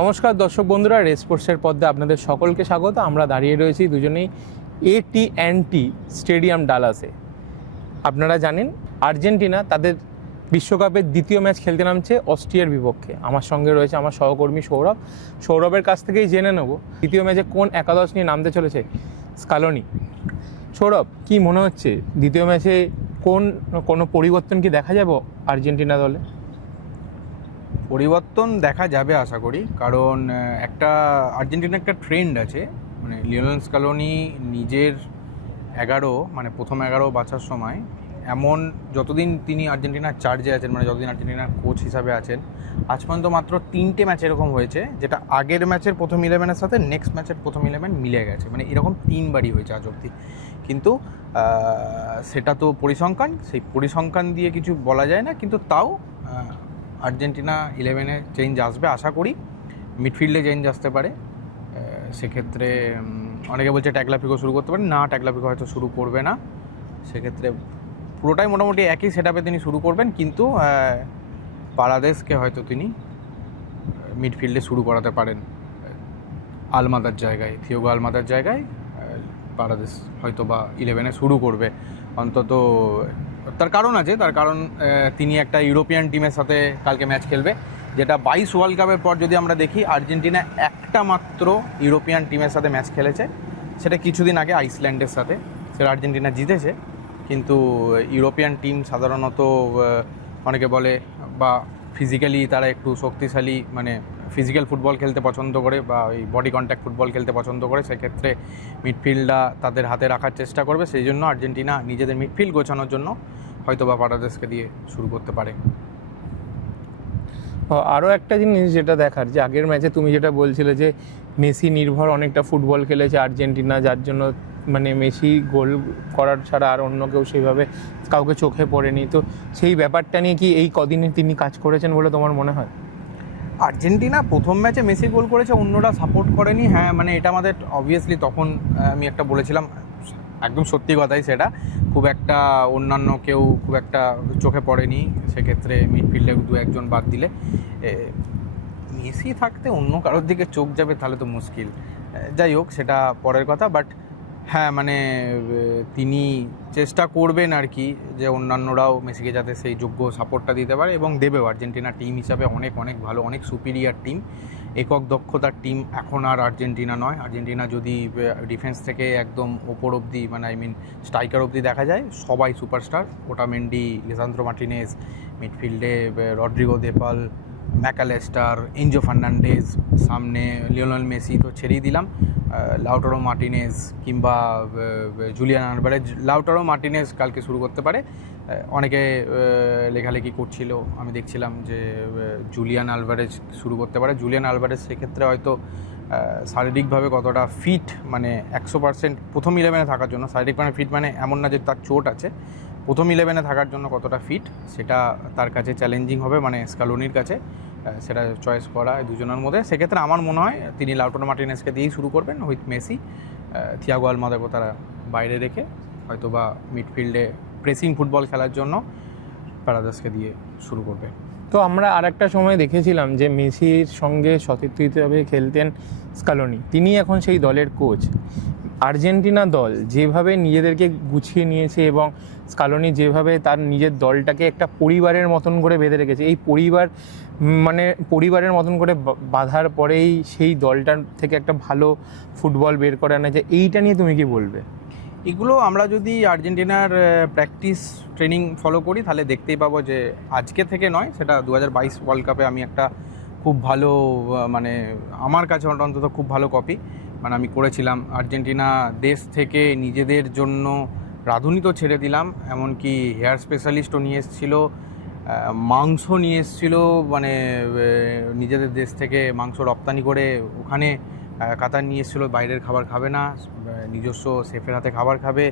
নমস্কার দর্শক বন্ধুরা, রেসপোর্টসের পর্দায় আপনাদের সকলকে স্বাগত। আমরা দাঁড়িয়ে রয়েছি দুজনেই AT&T স্টেডিয়াম ডালাসে। আপনারা জানেন আর্জেন্টিনা তাদের বিশ্বকাপের দ্বিতীয় ম্যাচ খেলতে নামছে অস্ট্রিয়ার বিপক্ষে। আমার সঙ্গে রয়েছে আমার সহকর্মী সৌরভ। সৌরভের কাছ থেকেই জেনে নেব দ্বিতীয় ম্যাচে কোন একাদশ নিয়ে নামতে চলেছে স্কালোনি। সৌরভ, কি মনে হচ্ছে দ্বিতীয় ম্যাচে কোনো পরিবর্তন কি দেখা যাবে আর্জেন্টিনা দলে? পরিবর্তন দেখা যাবে আশা করি, কারণ আর্জেন্টিনার একটা ট্রেন্ড আছে। মানে লিওনেল স্কালোনি নিজের প্রথম 11 বাছার সময় এমন যতদিন তিনি আর্জেন্টিনার চার্জে আছেন, মানে যতদিন আর্জেন্টিনার কোচ হিসাবে আছেন, আজ পর্যন্ত মাত্র 3টে ম্যাচ এরকম হয়েছে যেটা আগের ম্যাচের প্রথম 11-এর সাথে নেক্সট ম্যাচের প্রথম 11 মিলে গেছে। মানে এরকম 3বারই হয়েছে আজ অবধি। কিন্তু সেটা তো পরিসংখ্যান, সেই পরিসংখ্যান দিয়ে কিছু বলা যায় না। কিন্তু তাও আর্জেন্টিনা 11-এ চেঞ্জ আসবে আশা করি। মিডফিল্ডে চেঞ্জ আসতে পারে। সেক্ষেত্রে অনেকে বলছে ট্যাগলাফিকো শুরু করতে পারে, না ট্যাগলাফিকো হয়তো শুরু করবে না। সেক্ষেত্রে পুরোটাই মোটামুটি একই সেটআপে তিনি শুরু করবেন, কিন্তু পারাদেসকে হয়তো তিনি মিডফিল্ডে শুরু করাতে পারেন আলমাদার জায়গায়, থিয়াগো আলমাদার জায়গায় পারাদেস হয়তো বা 11-এ শুরু করবে। অন্তত তার কারণ আছে, তার কারণ তিনি একটা ইউরোপিয়ান টিমের সাথে কালকে ম্যাচ খেলবে, যেটা 22 ওয়ার্ল্ড কাপের পর যদি আমরা দেখি আর্জেন্টিনা একটা মাত্র ইউরোপিয়ান টিমের সাথে ম্যাচ খেলেছে, সেটা কিছুদিন আগে আইসল্যান্ডের সাথে। সেটা আর্জেন্টিনা জিতেছে, কিন্তু ইউরোপিয়ান টিম সাধারণত অনেকে বলে বা ফিজিক্যালি তারা একটু শক্তিশালী, মানে ফিজিক্যাল ফুটবল খেলতে পছন্দ করে বা ওই বডি কন্ট্যাক্ট ফুটবল খেলতে পছন্দ করে। সেক্ষেত্রে মিডফিল্ডটা তাদের হাতে রাখার চেষ্টা করবে। সেই জন্য আর্জেন্টিনা নিজেদের মিডফিল্ড গোছানোর জন্য হয়তো বা পারাদেসকে দিয়ে শুরু করতে পারে। আরও একটা জিনিস যেটা দেখার, যে আগের ম্যাচে তুমি যেটা বলছিলে যে মেসি নির্ভর অনেকটা ফুটবল খেলেছে আর্জেন্টিনা, যার জন্য মানে মেসি গোল করার ছাড়া আর অন্য কেউ সেইভাবে কাউকে চোখে পড়েনি। তো সেই ব্যাপারটা নিয়ে কি এই কদিনে তিনি কাজ করেছেন বলে তোমার মনে হয়? আর্জেন্টিনা প্রথম ম্যাচে মেসি গোল করেছে, অন্যরা সাপোর্ট করেনি। হ্যাঁ, মানে এটা আমাদের অবভিয়াসলি তখন আমি একটা বলেছিলাম, একদম সত্যি কথাই সেটা। খুব একটা অন্যান্য কেউ খুব একটা চোখে পড়েনি। সেক্ষেত্রে মিডফিল্ডে 2-1 বাদ দিলে মেসি থাকতে অন্য কারোর দিকে চোখ যাবে তাহলে তো মুশকিল। যাই হোক, সেটা পরের কথা। বাট হ্যাঁ, মানে তিনি চেষ্টা করবেন আর কি, যে অন্যান্যরাও মেসিকে যাতে সেই যোগ্য সাপোর্টটা দিতে পারে, এবং দেবেও। আর্জেন্টিনা টিম হিসাবে অনেক অনেক ভালো, অনেক সুপিরিয়ার টিম, একক দক্ষতার টিম এখন আর আর্জেন্টিনা নয়। আর্জেন্টিনা যদি ডিফেন্স থেকে একদম ওপর অবধি, মানে স্ট্রাইকার অবধি দেখা যায়, সবাই সুপারস্টার। ওটামেন্ডি, লিসান্দ্রো মার্টিনেজ, মিডফিল্ডে Rodrigo De Paul, MacAllister, Enzo Fernandez, সামনে লিওনেল মেসি তো ছেড়েই দিলাম, লাউটারো মার্টিনেজ কিংবা জুলিয়ান আলভারেজ। লাউটারো মার্টিনেজ কালকে শুরু করতে পারে। অনেকে লেখালেখি করছিল, আমি দেখছিলাম যে জুলিয়ান আলভারেজ শুরু করতে পারে। জুলিয়ান আলভারেজ সেক্ষেত্রে হয়তো শারীরিকভাবে কতটা ফিট, মানে 100% প্রথম 11-এ থাকার জন্য, শারীরিক মানে ফিট মানে এমন না যে তার চোট আছে, প্রথম 11-এ থাকার জন্য কতটা ফিট সেটা তার কাছে চ্যালেঞ্জিং হবে, মানে স্কালোনির কাছে সেটা চয়েস করা দুজনের মধ্যে। সেক্ষেত্রে আমার মনে হয় তিনি লাউটারো মার্টিনেজকে দিয়েই শুরু করবেন উইথ মেসি। থিয়াগো আলমাদাকে তারা বাইরে রেখে হয়তো বা মিডফিল্ডে প্রেসিং ফুটবল খেলার জন্য পারাদেসকে দিয়ে শুরু করবে। তো আমরা আর একটা সময় দেখেছিলাম যে মেসির সঙ্গে সতীর্থভাবে খেলতেন স্কালোনি, তিনি এখন সেই দলের কোচ। আর্জেন্টিনা দল যেভাবে নিজেদেরকে গুছিয়ে নিয়েছে এবং স্কালোনি যেভাবে তার নিজের দলটাকে একটা পরিবারের মতন করে বেঁধে রেখেছে, এই পরিবারের মতন করে বাঁধার পরেই সেই দলটার থেকে একটা ভালো ফুটবল বের করে আনা যায়, এইটা নিয়ে তুমি কি বলবে? এগুলো আমরা যদি আর্জেন্টিনার প্র্যাকটিস ট্রেনিং ফলো করি তাহলে দেখতেই পাবো যে আজকে থেকে নয়, সেটা 2022 ওয়ার্ল্ড কাপে আমি একটা খুব ভালো, মানে আমার কাছে অন্তত খুব ভালো কপি মানে আমি করেছিলাম। আর্জেন্টিনা দেশ থেকে নিজেদের জন্য রাঁধুনি তো ছেড়ে দিলাম, এমনকি হেয়ার স্পেশালিস্টও নিয়ে এসেছিলো, মাংস নিয়ে এসেছিলো, মানে নিজেদের দেশ থেকে মাংস রপ্তানি করে ওখানে কাতার নিয়ে এসেছিলো। বাইরের খাবার খাবে না, নিজস্ব শেফের হাতে খাবার খাবে।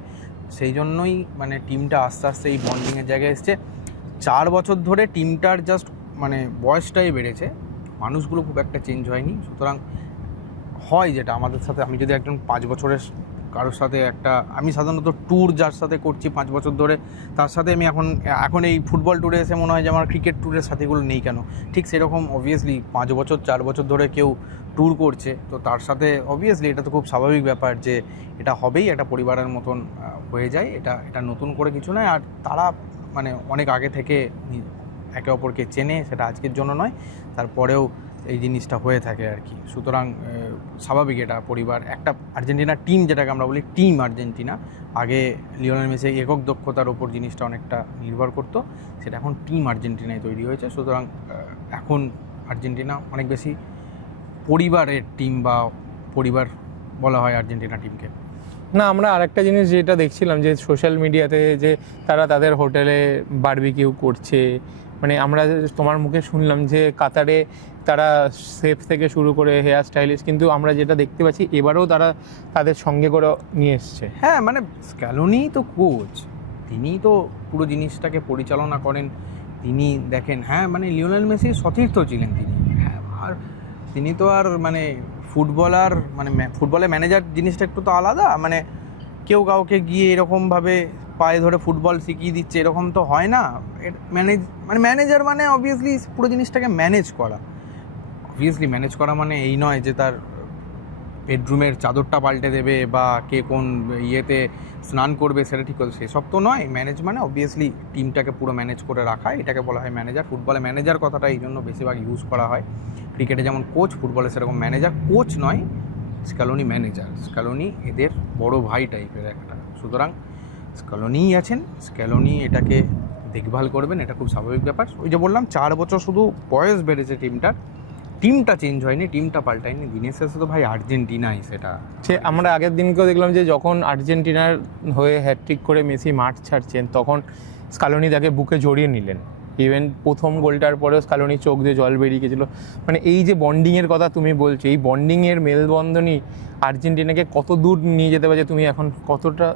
সেই জন্যই মানে টিমটা আস্তে আস্তে এই বন্ডিংয়ের জায়গায় এসছে। 4 বছর ধরে টিমটার জাস্ট মানে বয়সটাই বেড়েছে, মানুষগুলো খুব একটা চেঞ্জ হয়নি। সুতরাং হয় যেটা আমাদের সাথে, আমি যদি একজন 5 বছরের কারোর সাথে একটা, আমি সাধারণত ট্যুর যার সাথে করছি 5 বছর ধরে, তার সাথে আমি এখন এই ফুটবল ট্যুরে এসে মনে হয় যে আমার ক্রিকেট ট্যুরের সাথীগুলো নেই কেন। ঠিক সেরকম অবভিয়াসলি 5 বছর 4 বছর ধরে কেউ ট্যুর করছে, তো তার সাথে অবভিয়াসলি এটা তো খুব স্বাভাবিক ব্যাপার যে এটা হবেই, একটা পরিবারের মতন হয়ে যায়। এটা নতুন করে কিছু নয়। আর তারা মানে অনেক আগে থেকে একে অপরকে চেনে, সেটা আজকের জন্য নয়, তারপরেও এই জিনিসটা হয়ে থাকে আর কি। সুতরাং স্বাভাবিক, এটা পরিবার। একটা আর্জেন্টিনা টিম, যেটাকে আমরা বলি টিম আর্জেন্টিনা, আগে লিওনেল মেসি একক দক্ষতার ওপর জিনিসটা অনেকটা নির্ভর করতো, সেটা এখন টিম আর্জেন্টিনায় তৈরি হয়েছে। সুতরাং এখন আর্জেন্টিনা অনেক বেশি পরিবারের টিম, বা পরিবার বলা হয় আর্জেন্টিনা টিমকে। না, আমরা আরেকটা জিনিস যেটা দেখছিলাম যে সোশ্যাল মিডিয়াতে যে তারা তাদের হোটেলে বারবিকিউ করছে, মানে আমরা তোমার মুখে শুনলাম যে কাতারে তারা শেফ থেকে শুরু করে হেয়ার স্টাইলিস্ট, কিন্তু আমরা যেটা দেখতে পাচ্ছি এবারেও তারা তাদের সঙ্গে করে নিয়ে এসছে। হ্যাঁ, মানে স্ক্যালোনি তো কোচ, তিনি তো পুরো জিনিসটাকে পরিচালনা করেন, তিনি দেখেন। হ্যাঁ, মানে লিওনেল মেসির সতীর্থ ছিলেন তিনি। হ্যাঁ, আর তিনি তো আর মানে ফুটবলার, মানে ফুটবলে ম্যানেজার জিনিসটা একটু তো আলাদা। মানে কেউ কাউকে গিয়ে এরকমভাবে পায়ে ধরে ফুটবল শিখিয়ে দিচ্ছে, এরকম তো হয় না। ম্যানেজার মানে অবভিয়াসলি পুরো জিনিসটাকে ম্যানেজ করা। অবভিয়াসলি ম্যানেজ করা মানে এই নয় যে তার বেডরুমের চাদরটা পাল্টে দেবে বা কে কোন ইয়েতে স্নান করবে সেটা ঠিক আছে, সেসব তো নয়। ম্যানেজ মানে অবভিয়াসলি টিমটাকে পুরো ম্যানেজ করে রাখা, এটাকে বলা হয় ম্যানেজার। ফুটবলে ম্যানেজার কথাটা এই জন্য বেশিরভাগ ইউজ করা হয়। ক্রিকেটে যেমন কোচ, ফুটবলে সেরকম ম্যানেজার। কোচ নয়, স্ক্যালোনি ম্যানেজার। স্ক্যালোনি এদের বড় ভাই টাইপের একটা। সুতরাং স্ক্যালোনিই আছেন, স্ক্যালোনি এটাকে দেখভাল করবেন, এটা খুব স্বাভাবিক ব্যাপার। ওই যে বললাম 4 বছর শুধু বয়স বেড়েছে টিমটা চেঞ্জ হয়নি, টিমটা পাল্টায়নি। দিনের শেষে তো ভাই আর্জেন্টিনাই সেটা। সে আমরা আগের দিনকেও দেখলাম যে যখন আর্জেন্টিনার হয়ে হ্যাটট্রিক করে মেসি মাঠ ছাড়ছেন, তখন স্ক্যালোনি তাকে বুকে জড়িয়ে নিলেন। ইভেন প্রথম গোলটার পরেও স্ক্যালোনি চোখ দিয়ে জল বেরিয়ে গেছিলো। মানে এই যে বন্ডিংয়ের কথা তুমি বলছো, এই বন্ডিংয়ের মেলবন্ধনই আর্জেন্টিনাকে কত দূর নিয়ে যেতে পারে, তুমি এখন কতটা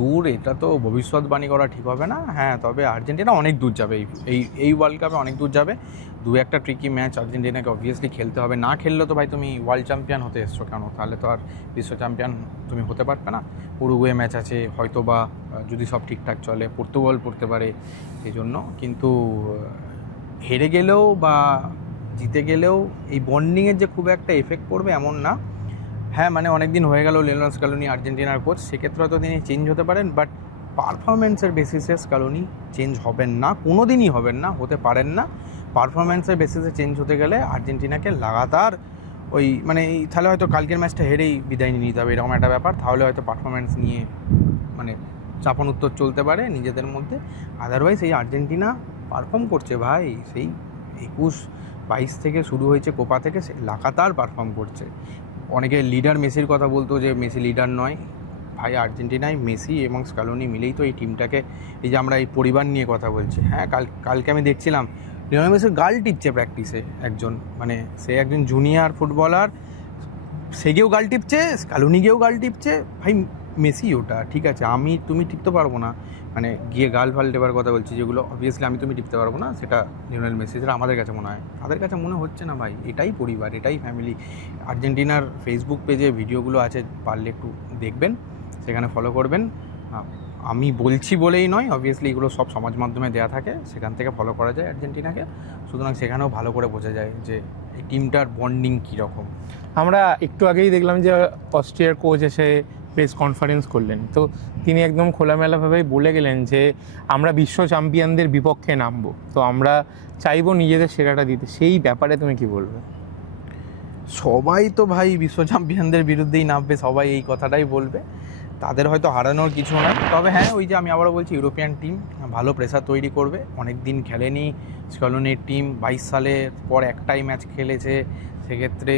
দূর এটা তো ভবিষ্যৎবাণী করা ঠিক হবে না। হ্যাঁ, তবে আর্জেন্টিনা অনেক দূর যাবে, এই ওয়ার্ল্ড কাপে অনেক দূর যাবে। 2-1টা ট্রিকি ম্যাচ আর্জেন্টিনাকে অবভিয়াসলি খেলতে হবে। না খেললে তো ভাই তুমি ওয়ার্ল্ড চ্যাম্পিয়ন হতে এসছো কেন? তাহলে তো আর বিশ্ব চ্যাম্পিয়ন তুমি হতে পারবে না। উরুগুয়ে ম্যাচ আছে, হয়তো বা যদি সব ঠিকঠাক চলে পর্তুগাল পড়তে পারে এই জন্য। কিন্তু হেরে গেলেও বা জিতে গেলেও এই বন্ডিংয়ের যে খুব একটা এফেক্ট পড়বে এমন না। হ্যাঁ, মানে অনেক দিন হয়ে গেল লিওনেল স্ক্যালোনি আর্জেন্টিনার কোচ, সেক্ষেত্রে হয়তো তিনি চেঞ্জ হতে পারেন, বাট পারফরমেন্সের বেসিসে স্ক্যালোনি চেঞ্জ হবেন না, কোনো দিনই হবেন না, হতে পারেন না। পারফরমেন্সের বেসিসে চেঞ্জ হতে গেলে আর্জেন্টিনাকে লাগাতার ওই মানে তাহলে হয়তো কালকের ম্যাচটা হেরেই বিদায় নিয়ে নিতে হবে, এরকম একটা ব্যাপার। তাহলে হয়তো পারফরমেন্স নিয়ে মানে চাপান উত্তর চলতে পারে নিজেদের মধ্যে। আদারওয়াইজ এই আর্জেন্টিনা পারফর্ম করছে ভাই, সেই 21-22 থেকে শুরু হয়েছে কোপা থেকে, সে লাগাতার পারফর্ম করছে। অনেকে লিডার মেসির কথা বলতো যে মেসি লিডার নয়, ভাই আর্জেন্টিনায় মেসি এবং স্ক্যালোনি মিলেই তো এই টিমটাকে, এই যে আমরা এই পরিবার নিয়ে কথা বলছি। হ্যাঁ, কালকে আমি দেখছিলাম লিওনেল মেসির গাল টিপছে প্র্যাকটিসে একজন, মানে সে একজন জুনিয়র ফুটবলার, সে গিয়েও গাল টিপছে, স্ক্যালোনি গিয়েও গাল টিপছে। ভাই মেসি ওটা ঠিক আছে, তুমি টিপতে পারবো না, মানে গিয়ে গাল ফাল টেপার কথা বলছি যেগুলো অবভিয়াসলি তুমি টিপতে পারবো না, সেটা লিওনেল মেসি, সেটা আমাদের কাছে মনে হয়। তাদের কাছে মনে হচ্ছে না ভাই, এটাই পরিবার, এটাই ফ্যামিলি। আর্জেন্টিনার ফেসবুক পেজে ভিডিওগুলো আছে, পারলে একটু দেখবেন, সেখানে ফলো করবেন। আমি বলছি বলেই নয়, অবভিয়াসলি এগুলো সব সমাজ মাধ্যমে দেওয়া থাকে, সেখান থেকে ফলো করা যায় আর্জেন্টিনাকে। সুতরাং সেখানেও ভালো করে বোঝা যায় যে এই টিমটার বন্ডিং কীরকম। আমরা একটু আগেই দেখলাম যে অস্ট্রিয়ার কোচ এসে প্রেস কনফারেন্স করলেন, তো তিনি একদম খোলামেলাভাবেই বলে গেলেন যে আমরা বিশ্ব চ্যাম্পিয়নদের বিপক্ষে নামবো, তো আমরা চাইবো নিজেদের সেরাটা দিতে। সেই ব্যাপারে তুমি কি বলবে? সবাই তো ভাই বিশ্ব চ্যাম্পিয়নদের বিরুদ্ধেই নামবে, সবাই এই কথাটাই বলবে, তাদের হয়তো হারানোর কিছু নয়। তবে হ্যাঁ, ওই যে আমি আবারও বলছি, ইউরোপিয়ান টিম ভালো প্রেসার তৈরি করবে। অনেক দিন খেলেনি স্ক্যালোনির টিম, 22 সালের পর একটাই ম্যাচ খেলেছে, সেক্ষেত্রে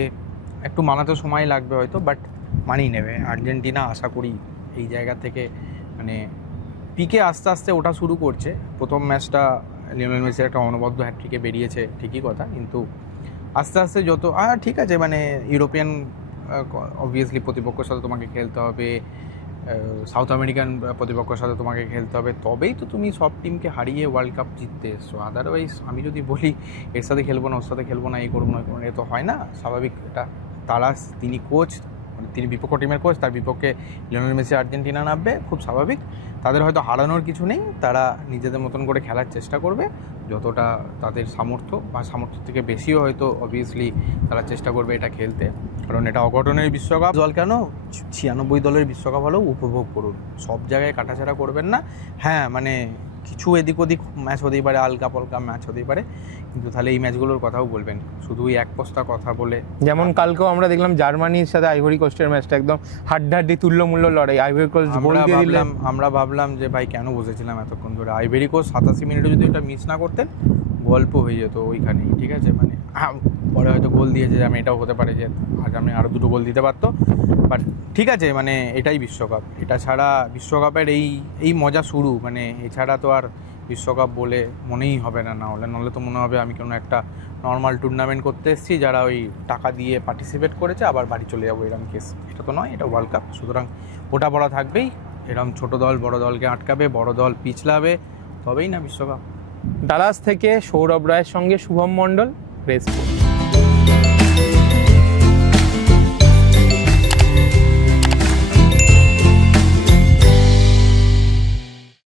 একটু মানাতে সময় লাগবে হয়তো, বাট মানিয়ে নেবে আর্জেন্টিনা। আশা করি এই জায়গা থেকে মানে পিকে আস্তে আস্তে ওঠা শুরু করছে। প্রথম ম্যাচটা লিওনেল মেসির একটা অনবদ্য হ্যাটট্রিকে বেরিয়েছে, ঠিকই কথা, কিন্তু আস্তে আস্তে যত ঠিক আছে, মানে ইউরোপিয়ান অবভিয়াসলি প্রতিপক্ষের সাথে তোমাকে খেলতে হবে, সাউথ আমেরিকান প্রতিপক্ষের সাথে তোমাকে খেলতে হবে, তবেই তো তুমি সব টিমকে হারিয়ে ওয়ার্ল্ড কাপ জিততে এসছো। আদারওয়াইজ আমি যদি বলি এর সাথে খেলবো না, ওর সাথে খেলবো না, এই করবো না, এ তো হয় না, স্বাভাবিক। এটা তিনি কোচ, মানে তিনি বিপক্ষ টিমের কোচ, তার বিপক্ষে লিওনেল মেসি আর্জেন্টিনা নামবে, খুব স্বাভাবিক। তাদের হয়তো হারানোর কিছু নেই, তারা নিজেদের মতন করে খেলার চেষ্টা করবে যতটা তাদের সামর্থ্য, বা সামর্থ্য থেকে বেশিও হয়তো অবভিয়াসলি তারা চেষ্টা করবে এটা খেলতে, কারণ এটা অঘটনের বিশ্বকাপ। দল কেন 96 দলের বিশ্বকাপ হলেও উপভোগ করুন, সব জায়গায় কাটাছাড়া করবেন না। হ্যাঁ মানে কিছু এদিক ওদিক ম্যাচ হতেই পারে, আলকা পলকা ম্যাচ হতেই পারে, কিন্তু তাহলে এই ম্যাচগুলোর কথাও বলবেন, শুধু ওই এক পস্তা কথা বলে। যেমন কালকেও আমরা দেখলাম জার্মানির সাথে আইভরি কোস্টের ম্যাচটা একদম হাড্ডাহাড্ডি তুল্যমূল্য লড়াই, আইভরি কোস্ট গোল দিয়ে দিলেন। আমরা ভাবলাম যে ভাই কেন বসেছিলাম এতক্ষণ ধরে, আইভরি কোস্ট 87 মিনিটে যদি ওটা মিস না করতেন গল্প হয়ে যেত ওইখানেই, ঠিক আছে। মানে পরে হয়তো গোল দিয়েছে, আমি এটাও হতে পারে যে আজ আমি আরও 2টো গোল দিতে পারতো, বাট ঠিক আছে, মানে এটাই বিশ্বকাপ, এটা ছাড়া বিশ্বকাপের এই মজা শুরু, মানে এছাড়া তো আর বিশ্বকাপ বলে মনেই হবে না, নাহলে তো মনে হবে আমি কোনো একটা নর্মাল টুর্নামেন্ট করতে এসেছি, যারা ওই টাকা দিয়ে পার্টিসিপেট করেছে আবার বাড়ি চলে যাবো এরকম কেস। এটা তো নয়, এটা ওয়ার্ল্ড কাপ, সুতরাং ওটা বড় থাকবেই। এরকম ছোট দল বড় দলকে আটকাবে, বড় দল পিছলাবে, তবেই না বিশ্বকাপ। ডালাস থেকে সৌরভ রায়ের সঙ্গে শুভম মণ্ডল, রেস।